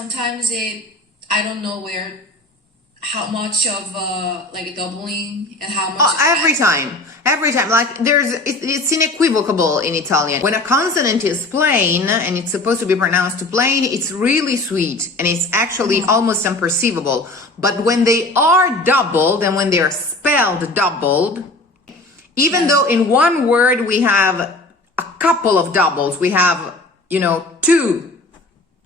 sometimes I don't know how much of like a doubling and how much. Oh, every time. Like it's inequivocal in Italian. When a consonant is plain and it's supposed to be pronounced plain, it's really sweet and it's actually almost unperceivable. But when they are doubled and when they are spelled doubled, even though in one word we have a couple of doubles, we have, two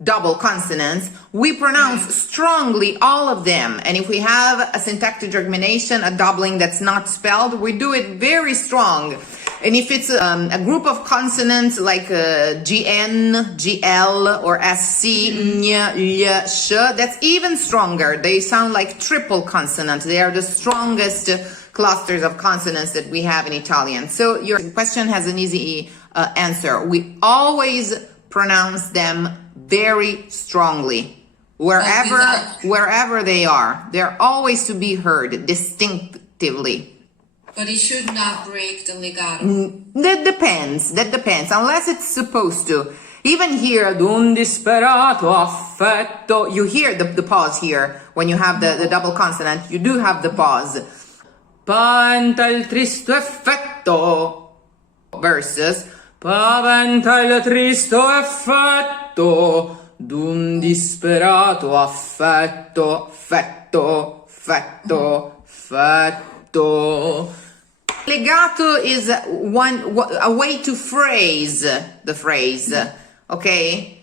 double consonants, we pronounce strongly all of them. And if we have a syntactic termination, a doubling that's not spelled, we do it very strong. And if it's a group of consonants like GN, GL, or SC, ñ, sh, that's even stronger. They sound like triple consonants. They are the strongest clusters of consonants that we have in Italian. So your question has an easy answer. We always pronounce them very strongly, wherever they are. They're always to be heard distinctively. But it should not break the legato. That depends, unless it's supposed to. Even here, d'un disperato affetto, you hear the pause here. When you have the double consonant, you do have the pause. Paventa il tristo effetto versus paventa il tristo effetto d'un disperato affetto, fetto. Legato is a way to phrase the phrase, okay?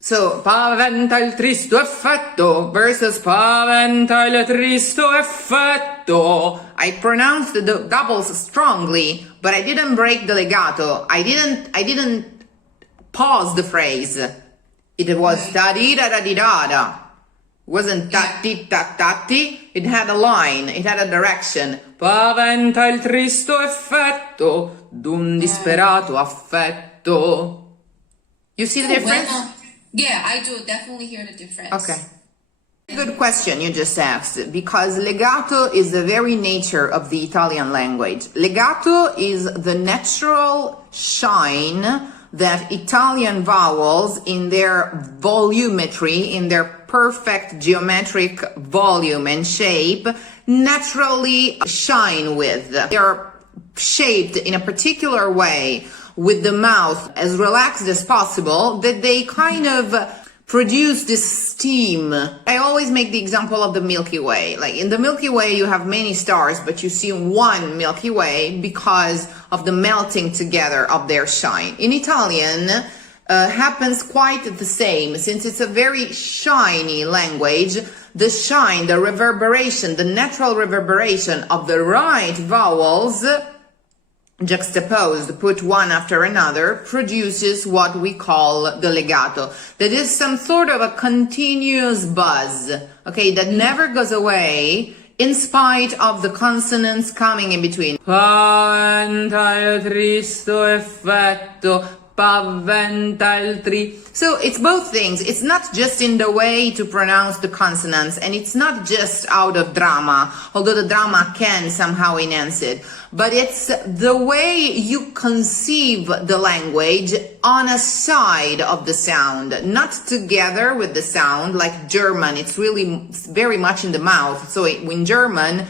So, paventa il tristo effetto versus paventa il tristo effetto. I pronounced the doubles strongly, but I didn't break the legato. I didn't pause the phrase. It was da-di-da-da-di-da-da. It wasn't tatti-ta-tatti. It had a line. It had a direction. Paventa il tristo effetto d'un disperato affetto. You see the difference? Yeah, I do definitely hear the difference. Okay. Good question you just asked, because legato is the very nature of the Italian language. Legato is the natural shine that Italian vowels in their volumetry, in their perfect geometric volume and shape, naturally shine with. They're shaped in a particular way with the mouth as relaxed as possible, that they kind of produce this steam. I always make the example of the Milky Way. Like in the Milky Way, you have many stars, but you see one Milky Way because of the melting together of their shine. In Italian, happens quite the same. Since it's a very shiny language, the shine, the reverberation, the natural reverberation of the right vowels juxtaposed, put one after another, produces what we call the legato. That is some sort of a continuous buzz, okay, that never goes away in spite of the consonants coming in between. Paventa il tristo effetto, paventa il tri. So it's both things. It's not just in the way to pronounce the consonants, and it's not just out of drama, although the drama can somehow enhance it, but it's the way you conceive the language on a side of the sound, not together with the sound. Like German, it's really very much in the mouth. So in German,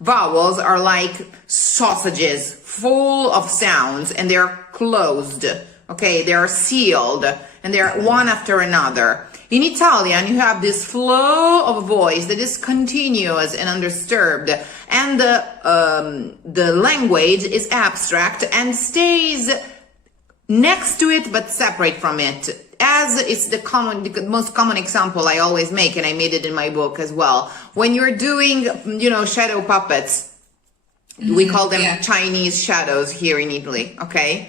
vowels are like sausages, full of sounds, and they're closed. Okay, they are sealed, and they're one after another. In Italian, you have this flow of voice that is continuous and undisturbed, and the language is abstract and stays next to it but separate from it. As it's the most common example I always make, and I made it in my book as well. When you're doing, shadow puppets, we call them Chinese shadows here in Italy, okay?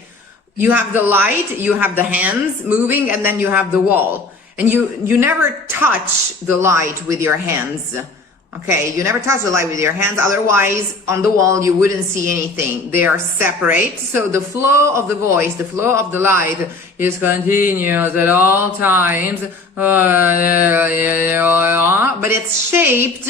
You have the light, you have the hands moving, and then you have the wall. And you never touch the light with your hands, okay? You never touch the light with your hands, otherwise on the wall you wouldn't see anything. They are separate, so the flow of the voice, the flow of the light is continuous at all times, but it's shaped,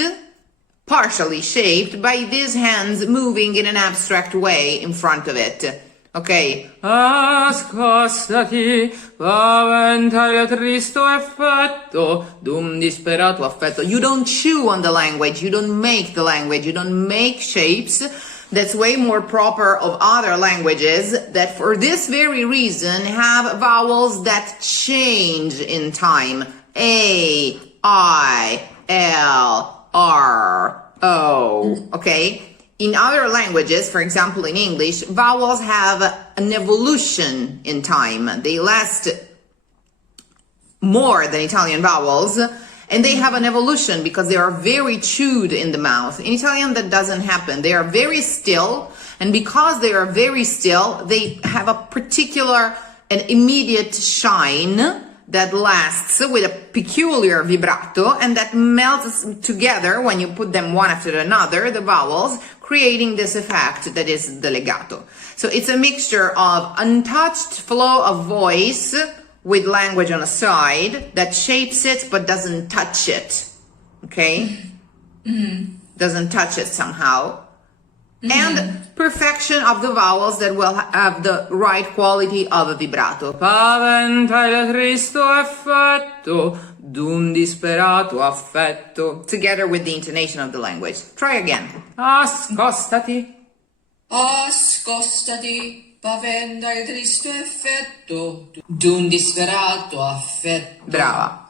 partially shaped, by these hands moving in an abstract way in front of it. Okay. Ascostati, paventa il tristo effetto, dum disperato affetto. You don't chew on the language, you don't make the language, you don't make shapes. That's way more proper of other languages that for this very reason have vowels that change in time. A, I, L, R, O, okay? In other languages, for example in English, vowels have an evolution in time. They last more than Italian vowels, and they have an evolution because they are very chewed in the mouth. In Italian, that doesn't happen. They are very still, and because they are very still, they have a particular and immediate shine that lasts with a peculiar vibrato and that melts together when you put them one after another, the vowels, creating this effect that is the legato. So it's a mixture of untouched flow of voice with language on a side that shapes it but doesn't touch it, okay? Doesn't touch it somehow. And perfection of the vowels that will have the right quality of a vibrato. Paventa il tristo effetto, d'un disperato affetto. Together with the intonation of the language. Try again. Ascostati. Ascostati, paventa il tristo effetto d'un disperato affetto. Brava.